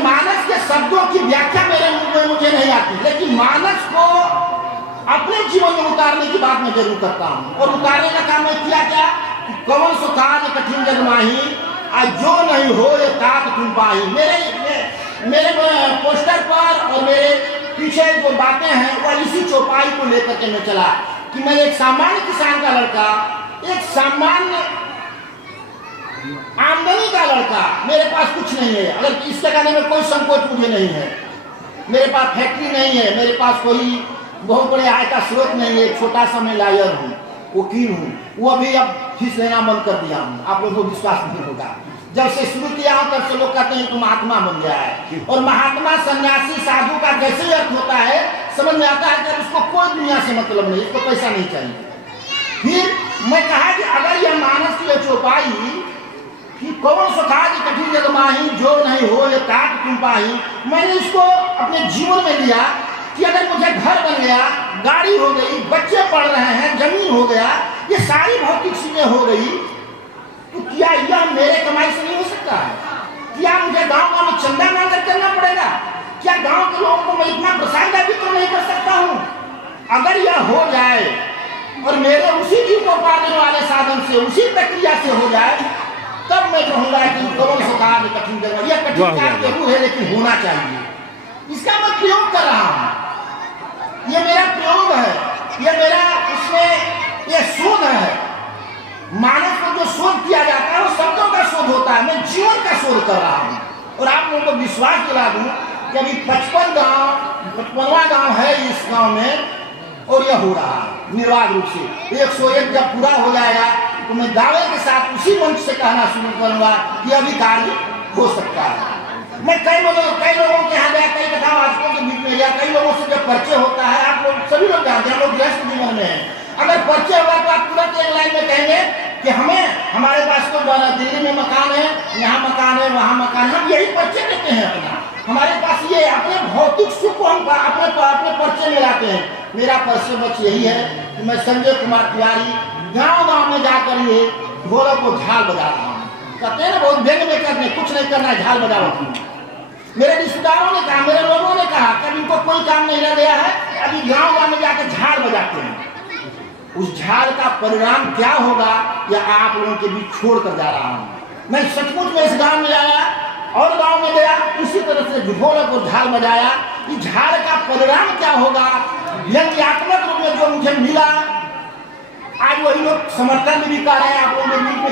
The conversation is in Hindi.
मानस के शब्दों की व्याख्या मुझे नहीं आती, लेकिन मानस को अपने जीवन में उतारने की बात मैं जरूर करता हूँ। और उतारने का काम मैं किया क्या, कौन सो कार्य कठिन जग माही, आज जो नहीं हो ये तात तुम पाही। मेरे पोस्टर पर और मेरे पीछे जो बातें हैं वह इसी चौपाई को लेकर के मैं चला कि मैं एक सामान्य किसान का लड़का, एक सामान्य आमदनी का लड़का, मेरे पास कुछ नहीं है। अगर इसके कहने में कोई संकोच मुझे नहीं है, मेरे पास फैक्ट्री नहीं है, मेरे पास कोई बहुत बड़े आय का स्रोत नहीं है। छोटा सा मैं लॉयर हूँ, वकील हूँ, वो अभी अब फीस लेना बंद कर दिया हूँ। आप लोगों को विश्वास नहीं होगा, जब से शुरू किया हूँ तब से लोग कहते हैं तो महात्मा बन गया है। और महात्मा सन्यासी साधु का जैसे ही अर्थ होता है समझ में आता है कि उसको कोई दुनिया से मतलब नहीं, इसको पैसा नहीं चाहिए। फिर मैं कहा कि अगर यह मानस की चौपाई कि कौन सो कार्य कठिन जग माही, जो नहीं हो ये तात तुम पाही, मैंने इसको अपने जीवन में लिया कि अगर मुझे घर बन गया, गाड़ी हो गई, बच्चे पढ़ रहे हैं, जमीन हो गया, ये सारी भौतिक चीजें हो गई, तो क्या यह मेरे कमाई से नहीं हो सकता है? क्या मुझे गांव में चंदा मांगकर करना पड़ेगा? क्या गांव के लोगों को मैं इतना प्रसाद वितरण नहीं कर सकता हूँ? अगर यह हो जाए और मेरे उसी जीवोपार्जन वाले साधन से, उसी प्रक्रिया से हो जाए, तब मैं कहूँगा कि कौन सा कार्य कठिन जगह, यह कठिन कार्य जरूर है लेकिन होना चाहिए। इसका मैं प्रयोग कर रहा हूँ, ये मेरा प्रयोग है, ये मेरा इसमें ये शोध है। मानव को जो शोध किया जाता है वो शब्दों का शोध होता है, मैं जीवन का शोध कर रहा हूँ। और आप लोगों को विश्वास दिला दूँ कि अभी 55वां गाँव है इस गाँव में, और यह हो रहा है निर्वाध रूप से। 101 जब पूरा हो जाएगा तो मैं दावे के साथ उसी मंच से कहना शुरू करूंगा कि अभी कार्य हो सकता है। मैं कई लोगों के यहाँ गया, कई कथावाचकों के बीच में गया, कई लोगों से जब परिचय होता है, आप लोग सभी लोग जानते हैं, लोग गृहस्थ जीवन में हैं, अगर परिचय होगा तो आप तुरंत एक लाइन में कहेंगे कि हमारे पास तो दिल्ली में मकान है, यहाँ मकान है, वहाँ मकान है, हम यही परिचय देते हैं अपना। हमारे पास ये अपने भौतिक सुख को हम अपने परिचय में लाते हैं। मेरा परिचय बस यही है कि मैं संजय कुमार तिवारी गांव में जाकर ये ढोलक को झाल बजा रहा हूँ। कहते हैं ना बहुत व्यंग में करने, कुछ नहीं करना है, झाल बजा रहा हूँ। मेरे रिश्तेदारों ने कहा, मेरे लोगों ने कहा कि इनको कोई काम नहीं रह गया है, अभी गांव में जाकर झाल बजाते हैं। उस झाल का परिणाम क्या होगा यह आप लोगों के बीच छोड़ कर जा रहा हूँ। मैं सचमुच में इस गांव में आया और गांव में गया, इसी तरह से ढोलक और झाल बजाया। इस झाल का परिणाम क्या होगा, व्यंग्यात्मक रूप में जो मुझे मिला, आज वही लोग समर्थन भी कर रहे हैं। आप लोगों ने